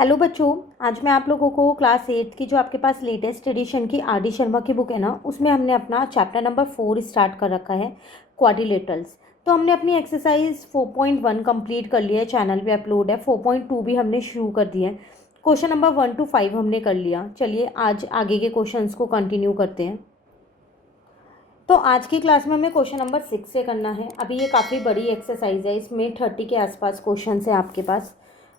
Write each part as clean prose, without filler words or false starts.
Hello बच्चों, आज मैं आप लोगों को क्लास 8 की जो आपके पास लेटेस्ट एडिशन की आर डी शर्मा की बुक है ना, उसमें हमने अपना चैप्टर नंबर 4 स्टार्ट कर रखा है, क्वाड्रिलेटरल्स। तो हमने अपनी एक्सरसाइज 4.1 कंप्लीट कर लिया है, चैनल पे अपलोड है। 4.2 भी हमने शुरू कर दिया है। क्वेश्चन नंबर 1 to 5 हमने कर लिया। चलिए आज आगे के क्वेश्चंस को कंटिन्यू करते हैं। तो आज की क्लास में हमें क्वेश्चन नंबर 6 से करना है। अभी ये काफ़ी बड़ी एक्सरसाइज है, इसमें 30 के आसपास क्वेश्चन हैं आपके पास,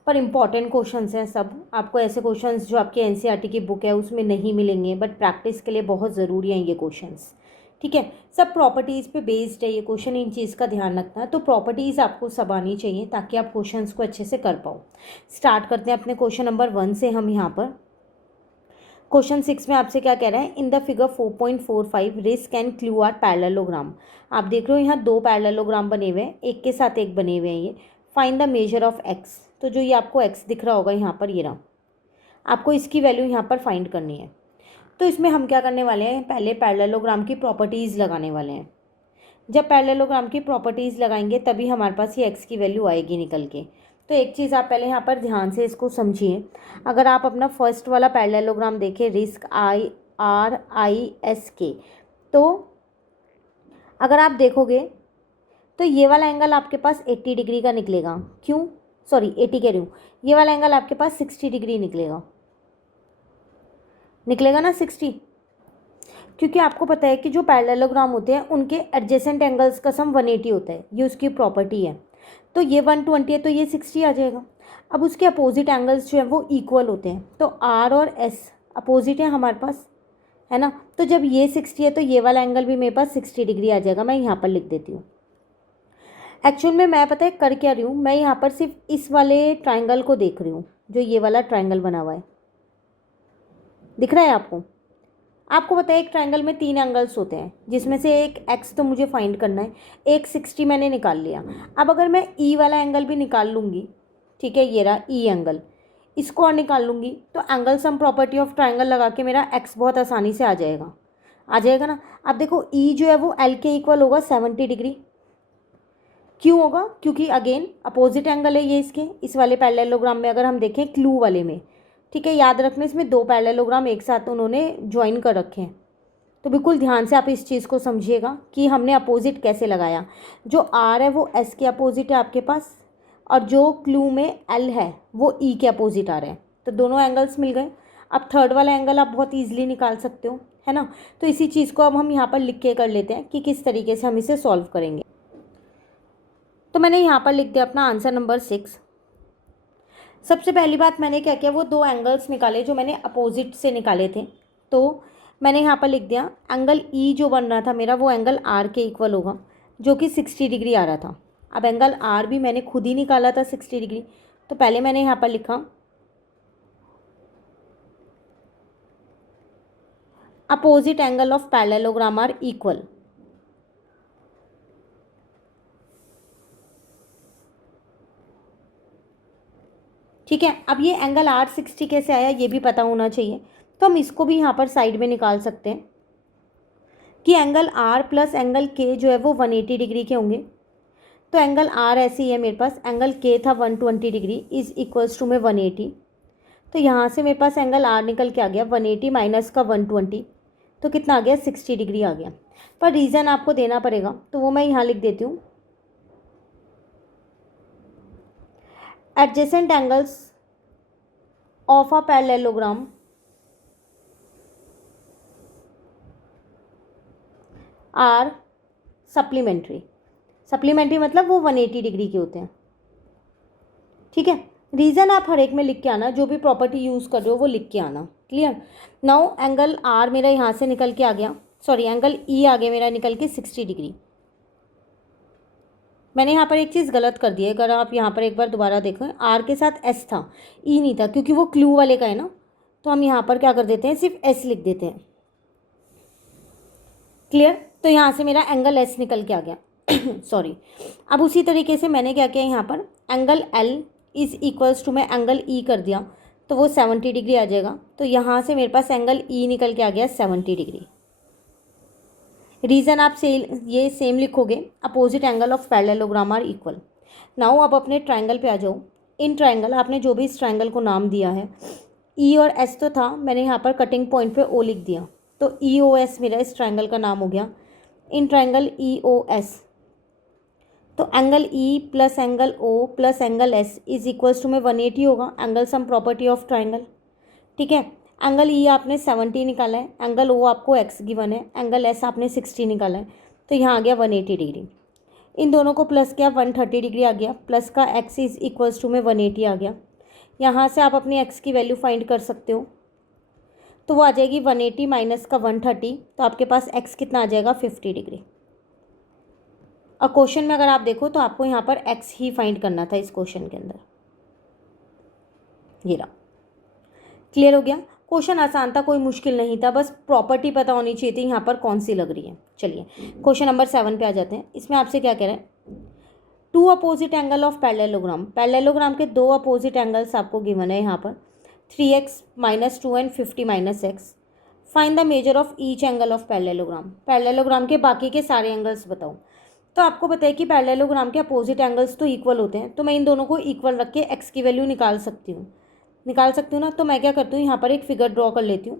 पर इंपॉर्टेंट क्वेश्चंस हैं सब। आपको ऐसे क्वेश्चंस जो आपकी एनसीईआरटी की बुक है उसमें नहीं मिलेंगे, बट प्रैक्टिस के लिए बहुत ज़रूरी हैं ये क्वेश्चंस। ठीक है, सब प्रॉपर्टीज़ पे बेस्ड है ये क्वेश्चन, इन चीज़ का ध्यान रखना है। तो प्रॉपर्टीज़ आपको सब आनी चाहिए ताकि आप क्वेश्चंस को अच्छे से कर पाओ। स्टार्ट करते हैं अपने क्वेश्चन नंबर 1 से। हम यहाँ पर क्वेश्चन 6 में आपसे क्या कह रहा है, in the figure 4.45 risk and clue are parallelogram. आप देख रहे हो यहाँ दो पैरेललोग्राम बने हुए हैं, एक के साथ एक बने हुए हैं ये। Find the measure of x. तो जो ये आपको एक्स दिख रहा होगा यहाँ पर, ये रहा, आपको इसकी वैल्यू यहाँ पर फाइंड करनी है। तो इसमें हम क्या करने वाले हैं, पहले पैरेललोग्राम की प्रॉपर्टीज़ लगाने वाले हैं। जब पैरेललोग्राम की प्रॉपर्टीज़ लगाएंगे तभी हमारे पास ये एक्स की वैल्यू आएगी निकल के। तो एक चीज़ आप पहले यहाँ पर ध्यान से इसको समझिए। अगर आप अपना फर्स्ट वाला पैरेललोग्राम देखें, रिस्क RISK, तो अगर आप देखोगे तो ये वाला एंगल आपके पास 80 डिग्री का निकलेगा। क्यों, सॉरी 80 कह रही हूँ, ये वाला एंगल आपके पास 60 डिग्री निकलेगा ना 60, क्योंकि आपको पता है कि जो पैरेललोग्राम होते हैं उनके एडजेसेंट एंगल्स का सम 180 होता है, ये उसकी प्रॉपर्टी है। तो ये 120 है तो ये 60 आ जाएगा। अब उसके अपोजिट एंगल्स जो है वो इक्वल होते हैं, तो R और S अपोजिट है हमारे पास, है ना। तो जब ये 60 है तो ये वाला एंगल भी मेरे पास 60 डिग्री आ जाएगा। मैं यहाँ पर लिख देती हूँ। एक्चुअल में मैं पता है कर क्या रही हूँ, मैं यहाँ पर सिर्फ इस वाले ट्राइंगल को देख रही हूँ, जो ये वाला ट्राइंगल बना हुआ है, दिख रहा है आपको। आपको पता है एक ट्राइंगल में 3 एंगल्स होते हैं, जिसमें से एक एक्स तो मुझे फाइंड करना है, एक 60 मैंने निकाल लिया। अब अगर मैं ई वाला एंगल भी निकाल लूँगी, ठीक है, ये रहा ई एंगल, इसको और निकाल लूँगी, तो angle sum property of triangle लगा के मेरा एक्स बहुत आसानी से आ जाएगा ना। अब देखो ई जो है वो एल के इक्वल होगा 70 डिग्री। क्यों होगा, क्योंकि अगेन अपोजिट एंगल है ये इसके, इस वाले पैरेललोग्राम में अगर हम देखें क्लू वाले में, ठीक है, याद रखना इसमें दो पैरेललोग्राम एक साथ उन्होंने ज्वाइन कर रखे हैं। तो बिल्कुल ध्यान से आप इस चीज़ को समझिएगा कि हमने अपोजिट कैसे लगाया। जो आर है वो एस के अपोजिट है आपके पास, और जो क्लू में एल है वो ई के अपोजिट आ रहे हैं, तो दोनों एंगल्स मिल गए। अब थर्ड वाला एंगल आप बहुत ईजिली निकाल सकते हो, है ना। तो इसी चीज़ को अब हम यहाँ पर लिख के कर लेते हैं कि किस तरीके से हम इसे सॉल्व करेंगे। तो मैंने यहाँ पर लिख दिया अपना आंसर नंबर 6। सबसे पहली बात मैंने क्या किया, वो दो एंगल्स निकाले जो मैंने अपोजिट से निकाले थे। तो मैंने यहाँ पर लिख दिया एंगल ई जो बन रहा था मेरा, वो एंगल आर के इक्वल होगा, जो कि 60 डिग्री आ रहा था। अब एंगल आर भी मैंने खुद ही निकाला था 60 डिग्री, तो पहले मैंने यहाँ पर लिखा opposite angle of parallelogram are equal. ठीक है, अब ये एंगल आर 60 कैसे आया ये भी पता होना चाहिए, तो हम इसको भी यहाँ पर साइड में निकाल सकते हैं कि एंगल आर प्लस एंगल के जो है वो 180 डिग्री के होंगे। तो एंगल आर ऐसे ही है मेरे पास, एंगल के था 120 डिग्री इज इक्वल्स टू में 180। तो यहाँ से मेरे पास एंगल आर निकल के आ गया 180 माइनस का 120, तो कितना आ गया 60 डिग्री आ गया। पर रीज़न आपको देना पड़ेगा, तो वो मैं यहाँ लिख देती हूँ, adjacent angles of a parallelogram are supplementary मतलब वो 180 डिग्री के होते हैं। ठीक है, रीज़न आप हर एक में लिख के आना, जो भी प्रॉपर्टी यूज़ कर रहे हो वो लिख के आना। क्लियर। नाउ एंगल आर मेरा यहाँ से निकल के आ गया, सॉरी एंगल ई आ गया मेरा निकल के 60 डिग्री। मैंने यहाँ पर एक चीज़ गलत कर दी है, अगर आप यहाँ पर एक बार दोबारा देखो, आर के साथ एस था, ई नहीं था, क्योंकि वो क्लू वाले का है ना। तो हम यहाँ पर क्या कर देते हैं, सिर्फ एस लिख देते हैं। क्लियर। तो यहाँ से मेरा एंगल एस निकल के आ गया सॉरी। अब उसी तरीके से मैंने क्या किया, यहाँ पर angle L is equals to मैं एंगल ई कर दिया, तो वो 70 डिग्री आ जाएगा। तो यहाँ से मेरे पास एंगल ई निकल के आ गया 70 डिग्री। रीज़न आप ये सेम लिखोगे, opposite angle of parallelogram are equal. Now अब अपने ट्राइंगल पे आ जाओ। इन ट्रायंगल, आपने जो भी इस ट्रायंगल को नाम दिया है, ई और एस तो था, मैंने यहाँ पर कटिंग पॉइंट पे ओ लिख दिया, तो ई ओ एस मेरा इस ट्रायंगल का नाम हो गया। In triangle E O S, तो angle E plus angle O plus angle S is equals to में 180 होगा, angle sum property of triangle. ठीक है, एंगल ई आपने 70 निकाला है, एंगल ओ आपको एक्स गिवन है, एंगल एस आपने 60 निकाला है, तो यहाँ आ गया 180 डिग्री। इन दोनों को प्लस किया, 130 डिग्री आ गया, प्लस का एक्स इज इक्वल्स टू में 180 आ गया। यहाँ से आप अपनी एक्स की वैल्यू फाइंड कर सकते हो, तो वो आ जाएगी 180 माइनस का 130, तो आपके पास एक्स कितना आ जाएगा 50 डिग्री। और क्वेश्चन में अगर आप देखो तो आपको यहाँ पर एक्स ही फाइंड करना था इस क्वेश्चन के अंदर। ये रहा, क्लियर हो गया। क्वेश्चन आसान था, कोई मुश्किल नहीं था, बस प्रॉपर्टी पता होनी चाहिए थी यहाँ पर कौन सी लग रही है। चलिए क्वेश्चन नंबर 7 पे आ जाते हैं। इसमें आपसे क्या कह रहे हैं, two opposite angle of parallelogram, parallelogram के दो अपोजिट एंगल्स आपको गिवन है यहाँ पर 3x - 2 and 50 - x। Find the measure of each angle of parallelogram, parallelogram के बाकी के सारे एंगल्स बताओ। तो आपको पता है कि पैरेललोग्राम के अपोजिट एंगल्स तो इक्वल होते हैं, तो मैं इन दोनों को इक्वल रख के एक्स की वैल्यू निकाल सकती हूँ ना। तो मैं क्या करती हूँ, यहाँ पर एक फिगर ड्रॉ कर लेती हूँ।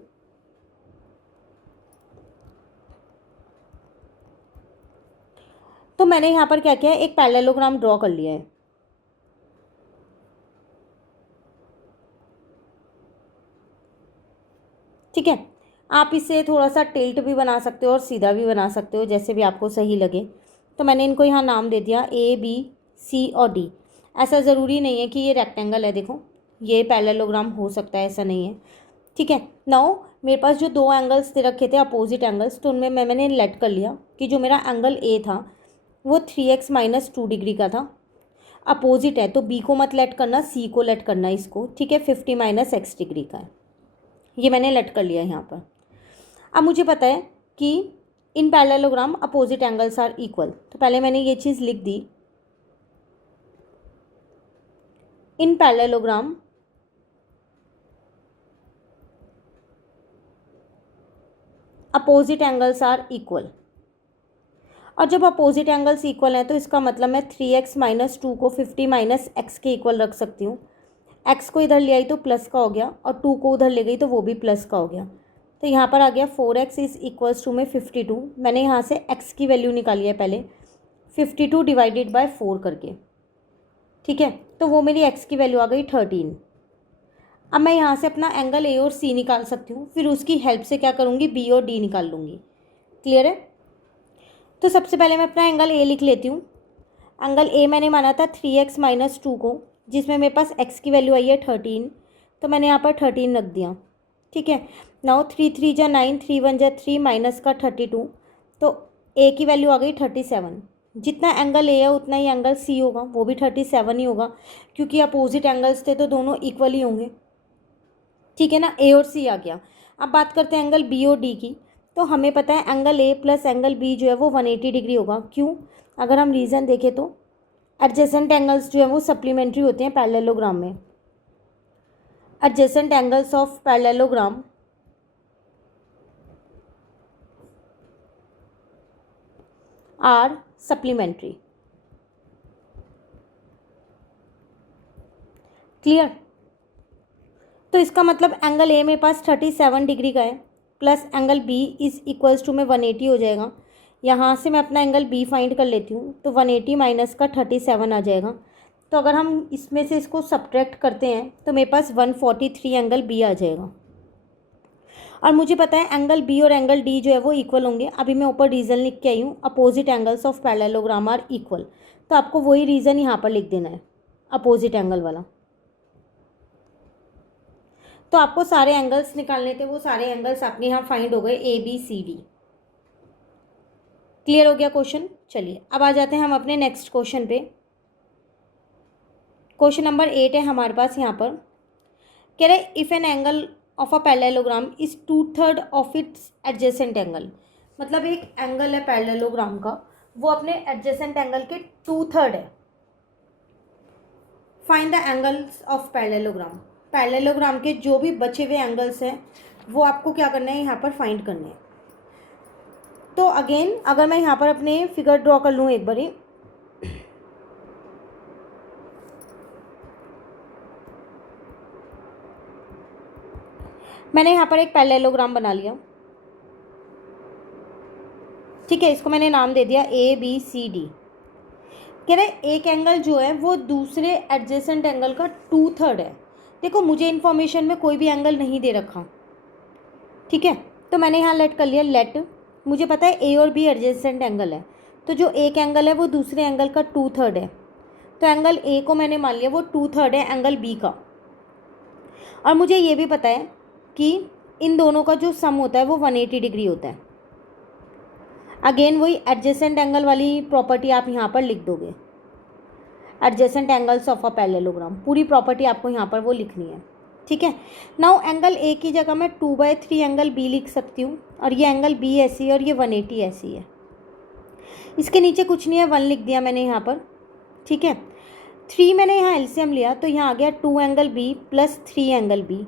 तो मैंने यहाँ पर क्या किया है, एक पैरेललोग्राम ड्रॉ कर लिया है। ठीक है, आप इसे थोड़ा सा टिल्ट भी बना सकते हो और सीधा भी बना सकते हो, जैसे भी आपको सही लगे। तो मैंने इनको यहाँ नाम दे दिया A B C और D। ऐसा ज़रूरी नहीं है कि ये रेक्टेंगल है, देखो ये पैरेललोग्राम हो सकता है, ऐसा नहीं है। ठीक है, नाउ मेरे पास जो दो एंगल्स दे रखे थे अपोजिट एंगल्स, तो उनमें मैंने लेट कर लिया कि जो मेरा एंगल A था वो 3x - 2 डिग्री का था, अपोजिट है, तो B को मत लेट करना, C को लेट करना इसको। ठीक है, 50 - x डिग्री का है, ये मैंने लेट कर लिया यहाँ पर। अब मुझे पता है कि in parallelogram opposite angles are equal, तो पहले मैंने ये चीज़ लिख दी, in parallelogram opposite angles are equal. और जब अपोजिट एंगल्स इक्वल हैं तो इसका मतलब मैं 3x - 2 को 50 - x के इक्वल रख सकती हूँ। x को इधर ले आई तो प्लस का हो गया, और 2 को उधर ले गई तो वो भी प्लस का हो गया। तो यहाँ पर आ गया 4x इज इक्वल्स टू में 52। मैंने यहाँ से x की वैल्यू निकाली है पहले, 52 डिवाइडेड बाय 4 करके। ठीक है, तो वो मेरी x की वैल्यू आ गई 13। अब मैं यहाँ से अपना एंगल A और C निकाल सकती हूँ, फिर उसकी हेल्प से क्या करूँगी, B और D निकाल लूँगी। क्लियर है। तो सबसे पहले मैं अपना एंगल A लिख लेती हूँ। एंगल A मैंने माना था 3x - 2 को, जिसमें मेरे पास x की वैल्यू आई है 13, तो मैंने यहाँ पर 13 रख दिया। ठीक है, नाउ 3 3 जा 9, 3 1 जा 3 माइनस का 32, तो A की वैल्यू आ गई 37। जितना एंगल A है उतना ही एंगल C होगा, वो भी 37 ही होगा, क्योंकि अपोजिट एंगल्स थे तो दोनों इक्वल ही होंगे। ठीक है ना, A और C आ गया। अब बात करते हैं एंगल B और D की। तो हमें पता है angle A plus angle B जो है वो 180 डिग्री होगा। क्यों, अगर हम रीज़न देखें तो एडजेसेंट एंगल्स जो है वो सप्लीमेंट्री होते हैं पैरेललोग्राम में। Adjacent angles of parallelogram are supplementary. Clear. तो इसका मतलब एंगल ए मेरे पास 37 डिग्री का है, plus angle B is equals to में 180 हो जाएगा। यहाँ से मैं अपना एंगल बी फाइंड कर लेती हूँ, तो 180 माइनस का 37 आ जाएगा। तो अगर हम इसमें से इसको सब्ट्रैक्ट करते हैं तो मेरे पास 143 एंगल बी आ जाएगा। और मुझे पता है एंगल बी और एंगल डी जो है वो इक्वल होंगे। अभी मैं ऊपर रीज़न लिख के आई हूँ, opposite angles of parallelogram are equal, तो आपको वही रीज़न यहाँ पर लिख देना है, अपोजिट एंगल वाला। तो आपको सारे एंगल्स निकालने थे, वो सारे एंगल्स आपके यहाँ फाइंड हो गए, ABCD। क्लियर हो गया क्वेश्चन। चलिए अब आ जाते हैं हम अपने नेक्स्ट क्वेश्चन पे। क्वेश्चन नंबर 8 है हमारे पास। यहाँ पर कह रहे if an angle of a parallelogram is 2/3 of its adjacent angle, मतलब एक एंगल है पैरेललोग्राम का, वो अपने एडजेसेंट एंगल के 2/3 है। Find the angles of parallelogram, parallelogram के जो भी बचे हुए एंगल्स हैं वो आपको क्या करना है, यहाँ पर फाइंड करने हैं। तो अगेन अगर मैं यहाँ पर अपने फिगर ड्रॉ कर लूँ एक बारी, मैंने यहाँ पर एक पैरेललोग्राम बना लिया, ठीक है। इसको मैंने नाम दे दिया ABCD। कह रहे एक एंगल जो है वो दूसरे एडजेसेंट एंगल का 2/3 है। देखो मुझे इन्फॉर्मेशन में कोई भी एंगल नहीं दे रखा, ठीक है, तो मैंने यहाँ लेट कर लिया। लेट मुझे पता है A और B एडजेसेंट एंगल है, तो जो एक एंगल है वो दूसरे एंगल का 2/3 है, तो एंगल A को मैंने मान लिया वो 2/3 है एंगल B का। और मुझे ये भी पता है कि इन दोनों का जो सम होता है वो 180 डिग्री होता है। अगेन वही एडजेसेंट एंगल वाली प्रॉपर्टी आप यहाँ पर लिख दोगे, adjacent angles of a parallelogram, पूरी प्रॉपर्टी आपको यहाँ पर वो लिखनी है, ठीक है। नाउ एंगल A की जगह मैं 2/3 एंगल B लिख सकती हूँ, और ये एंगल B ऐसी है और ये 180 ऐसी है। इसके नीचे कुछ नहीं है, 1 लिख दिया मैंने यहाँ पर, ठीक है। 3 मैंने यहाँ एलसीएम लिया तो यहाँ आ गया 2 angle B plus 3 angle B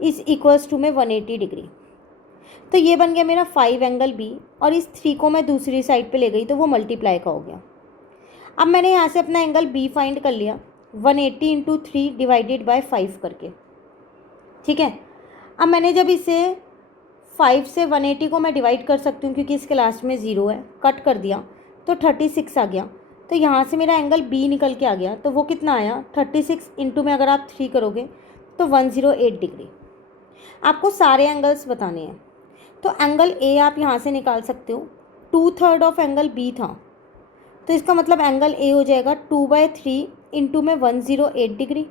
is equals to में 180 डिग्री। तो ये बन गया मेरा 5 एंगल B, और इस 3 को मैं दूसरी साइड पे ले गई तो वो मल्टीप्लाई का हो गया। अब मैंने यहाँ से अपना एंगल B फाइंड कर लिया 180 इंटू 3 डिवाइडेड बाय 5 करके, ठीक है। अब मैंने जब इसे 5 से 180 को मैं डिवाइड कर सकती हूँ क्योंकि इसके लास्ट में 0 है, कट कर दिया तो 36 आ गया। तो यहाँ से मेरा एंगल B निकल के आ गया, तो वो कितना आया 36 इंटू में अगर आप 3 करोगे तो 108 डिग्री। आपको सारे एंगल्स बताने हैं, तो एंगल A आप यहाँ से निकाल सकते हो, 2/3 ऑफ एंगल B था, तो इसका मतलब एंगल A हो जाएगा 2/3 इंटू में 108 डिग्री,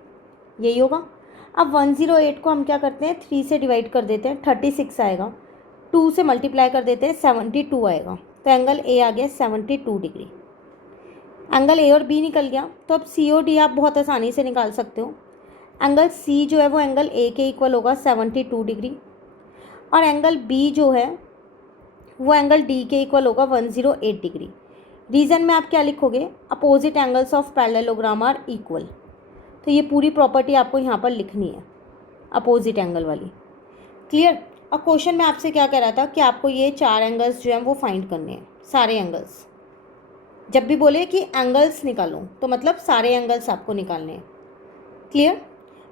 यही होगा। अब 108 को हम क्या करते हैं 3 से डिवाइड कर देते हैं, 36 आएगा, 2 से मल्टीप्लाई कर देते हैं 72 आएगा, तो एंगल A आ गया 72 डिग्री। एंगल A और B निकल गया, तो अब C और D आप बहुत आसानी से निकाल सकते हो। एंगल C जो है वो एंगल A के इक्वल होगा 72 डिग्री, और एंगल B जो है वो एंगल D के इक्वल होगा 108 डिग्री। रीज़न में आप क्या लिखोगे, opposite angles of parallelogram are equal, तो ये पूरी प्रॉपर्टी आपको यहाँ पर लिखनी है अपोजिट एंगल वाली, क्लियर। और क्वेश्चन में आपसे क्या कह रहा था कि आपको ये 4 एंगल्स जो हैं वो फाइंड करने हैं, सारे एंगल्स। जब भी बोले कि एंगल्स निकालो तो मतलब सारे एंगल्स आपको निकालने हैं, क्लियर।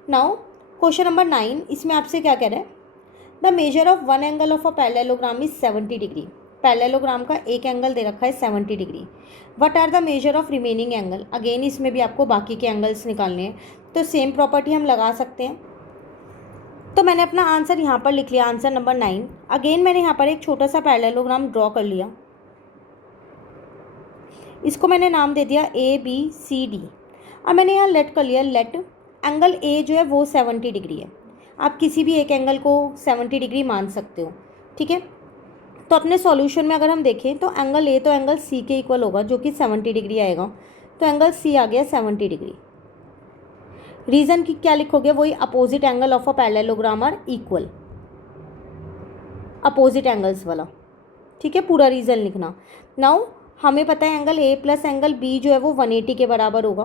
नाउ क्वेश्चन नंबर 9, इसमें आपसे क्या कह रहा है, the measure of one angle of a parallelogram is 70 degree. Parallelogram का एक एंगल दे रखा है 70 degree. What are the measure of remaining angle. Again इसमें भी आपको बाकी के एंगल्स निकालने हैं, तो सेम प्रॉपर्टी हम लगा सकते हैं। तो मैंने अपना आंसर यहाँ पर लिख लिया, आंसर नंबर 9। अगेन मैंने यहाँ पर एक छोटा सा पैरेललोग्राम ड्रॉ कर लिया, इसको मैंने नाम दे दिया ABCD। अब मैंने यहाँ लेट कर लिया, लेट एंगल A जो है वो 70 डिग्री है। आप किसी भी एक एंगल को 70 डिग्री मान सकते हो, ठीक है। तो अपने सॉल्यूशन में अगर हम देखें तो एंगल A तो एंगल C के इक्वल होगा जो कि 70 डिग्री आएगा, तो एंगल C आ गया 70 डिग्री। रीज़न की क्या लिखोगे, वही opposite angle of a parallelogram are equal, opposite angles वाला, ठीक है, पूरा रीज़न लिखना। नाउ हमें पता है angle A plus angle B जो है वो 180 के बराबर होगा,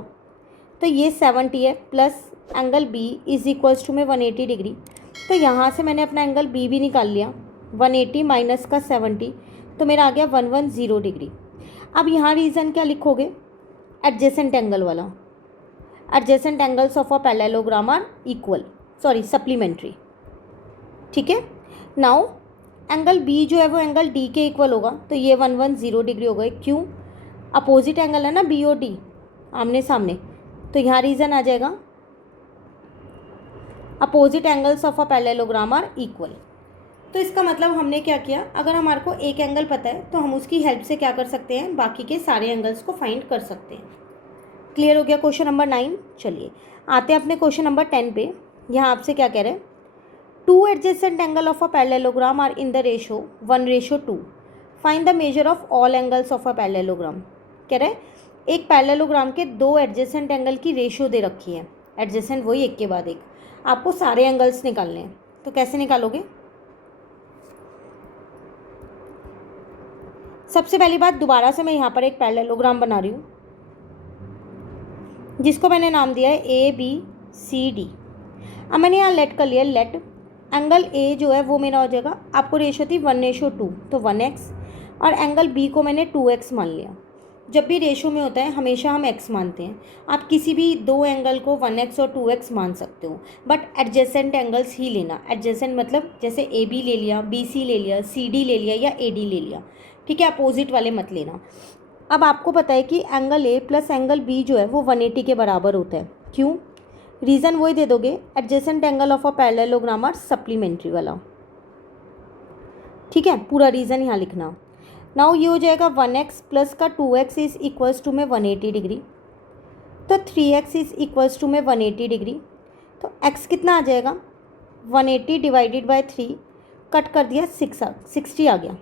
तो ये 70 है plus angle B is equals to में 180 डिग्री। तो यहाँ से मैंने अपना एंगल B भी निकाल लिया, 180 माइनस का 70, तो मेरा आ गया 110 डिग्री। अब यहाँ रीज़न क्या लिखोगे, एडजेसेंट एंगल वाला, adjacent angles of a parallelogram are equal, sorry supplementary, ठीक है। नाउ एंगल B जो है वो एंगल D के इक्वल होगा, तो ये 110 डिग्री हो गए, क्यों, अपोजिट एंगल है ना B और D आमने सामने, तो यहाँ रीज़न आ जाएगा opposite angles of a parallelogram are equal. तो इसका मतलब हमने क्या किया, अगर हमारे को एक एंगल पता है तो हम उसकी हेल्प से क्या कर सकते हैं, बाकी के सारे एंगल्स को फाइंड कर सकते हैं। क्लियर हो गया क्वेश्चन नंबर 9। चलिए आते हैं अपने क्वेश्चन नंबर 10 पे। यहाँ आपसे क्या कह रहे हैं, 2 adjacent angle of a parallelogram are in the ratio 1:2। Find the measure of all angles of a parallelogram. कह रहे हैं एक पैरेललोग्राम के 2 एडजेसेंट एंगल की रेशो दे रखी है, एडजेसेंट वही एक के बाद एक, आपको सारे एंगल्स निकालने हैं, तो कैसे निकालोगे। सबसे पहली बात, दोबारा से मैं यहाँ पर एक पैरेललोग्राम बना रही हूँ जिसको मैंने नाम दिया है ABCD। अब मैंने यहाँ लेट कर लिया, लेट एंगल A जो है वो मेरा हो जाएगा, आपको रेशो थी 1:2 तो 1x, और एंगल B को मैंने 2x मान लिया। जब भी रेशो में होता है हमेशा हम x मानते हैं। आप किसी भी दो एंगल को 1x और 2x मान सकते हो, बट एडजेसेंट एंगल्स ही लेना। एडजेसेंट मतलब जैसे AB ले लिया, BC ले लिया, CD ले लिया या AD ले लिया, ठीक है, अपोजिट वाले मत लेना। अब आपको पता है कि angle A plus angle B जो है वो 180 के बराबर होता है। क्यों? रीज़न वही दे दोगे, adjacent angle of a parallelogram are supplementary वाला, ठीक है, पूरा रीज़न यहाँ लिखना। नाउ ये हो जाएगा 1x प्लस का 2x इज इक्वल्स टू में 180 डिग्री, तो 3x इज इक्वल्स टू में 180 डिग्री, तो x कितना आ जाएगा 180 डिवाइडेड बाय 3, कट कर दिया 60 आ गया।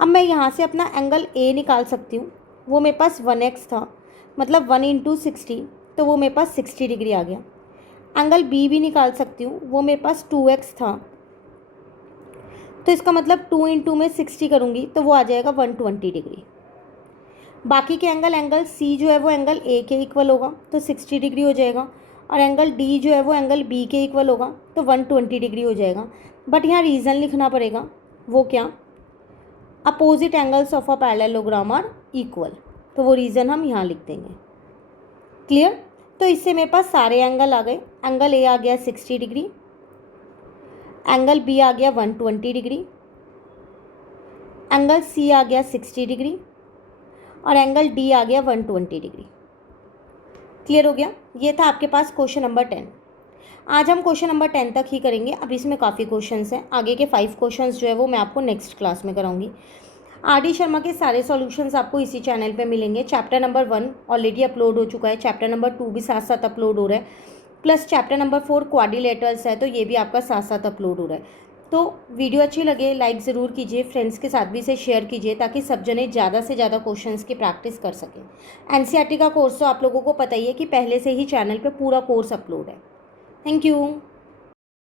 अब मैं यहाँ से अपना एंगल A निकाल सकती हूँ, वो मेरे पास 1x था, मतलब 1 इंटू 60, तो वो मेरे पास 60 डिग्री आ गया। एंगल B भी निकाल सकती हूँ, वो मेरे पास 2x था, तो इसका मतलब 2 इंटू में 60 करूँगी तो वो आ जाएगा 120 डिग्री। बाकी के एंगल C जो है वो एंगल A के इक्वल होगा तो 60 डिग्री हो जाएगा, और एंगल D जो है वो एंगल B के इक्वल होगा तो 120 डिग्री हो जाएगा। बट यहाँ रीज़न लिखना पड़ेगा, वो क्या, opposite angles of a parallelogram are equal, तो वो रीज़न हम यहाँ लिख देंगे। क्लियर? तो इससे मेरे पास सारे एंगल आ गए। एंगल A आ गया 60 डिग्री, एंगल B आ गया 120 डिग्री, एंगल C आ गया 60 डिग्री, और एंगल D आ गया 120 डिग्री। क्लियर हो गया? ये था आपके पास क्वेश्चन नंबर 10। आज हम क्वेश्चन नंबर 10 तक ही करेंगे, अब इसमें काफ़ी क्वेश्चंस हैं। आगे के 5 क्वेश्चंस जो है वो मैं आपको नेक्स्ट क्लास में कराऊंगी। RD शर्मा के सारे सॉल्यूशंस आपको इसी चैनल पे मिलेंगे। चैप्टर नंबर 1 ऑलरेडी अपलोड हो चुका है, चैप्टर नंबर 2 भी साथ साथ अपलोड हो रहा है, प्लस चैप्टर नंबर 4 क्वाड्रिलेटरल्स है, तो ये भी आपका साथ साथ अपलोड हो रहा है। तो वीडियो अच्छी लगे लाइक ज़रूर कीजिए, फ्रेंड्स के साथ भी इसे शेयर कीजिए ताकि सब जने ज़्यादा से ज़्यादा क्वेश्चंस की प्रैक्टिस कर सकें। NCERT का कोर्स तो आप लोगों को पता ही है कि पहले से ही चैनल पे पूरा कोर्स अपलोड है। Thank you.